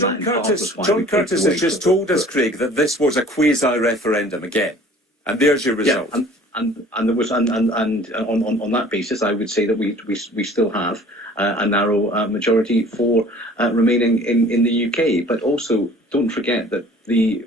John Curtis has just told us, Craig, that this was a quasi-referendum again, and there's your result. Yeah, and there was and on that basis, I would say that we still have a narrow majority for remaining in the UK. But also, don't forget that the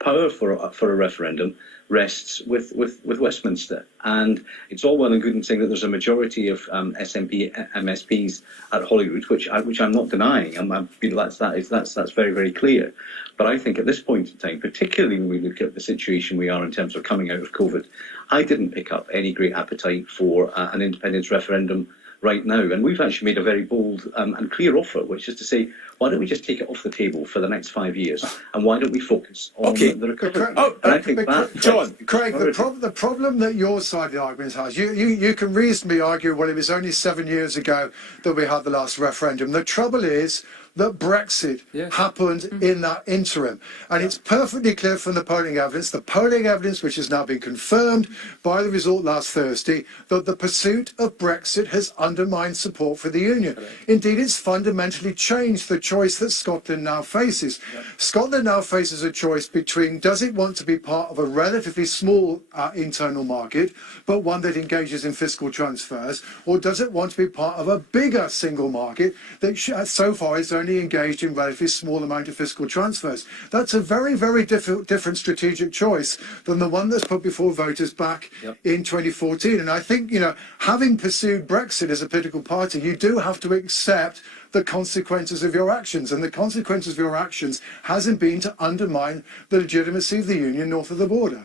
power for a referendum rests with Westminster, and it's all well and good in saying that there's a majority of SNP MSPs at Holyrood, which I'm not denying. That's very, very clear. But I think at this point in time, particularly when we look at the situation we are in terms of coming out of COVID, I didn't pick up any great appetite for an independence referendum right now. And we've actually made a very bold and clear offer, which is to say, why don't we just take it off the table for the next 5 years, and why don't we focus on the recovery? And I think John, Craig, the problem that your side of the argument has, you can reasonably argue, well, it was only 7 years ago that we had the last referendum. The trouble is that Brexit happened in that interim. And it's perfectly clear from the polling evidence which has now been confirmed by the result last Thursday, that the pursuit of Brexit has undermined support for the Union. Indeed, it's fundamentally changed the choice that Scotland now faces. Scotland now faces a choice between, does it want to be part of a relatively small internal market, but one that engages in fiscal transfers, or does it want to be part of a bigger single market that so far is only engaged in relatively small amount of fiscal transfers? That's a very, very different strategic choice than the one that's put before voters back in 2014. And I think, having pursued Brexit as a political party, you do have to accept the consequences of your actions. And the consequences of your actions hasn't been to undermine the legitimacy of the Union north of the border.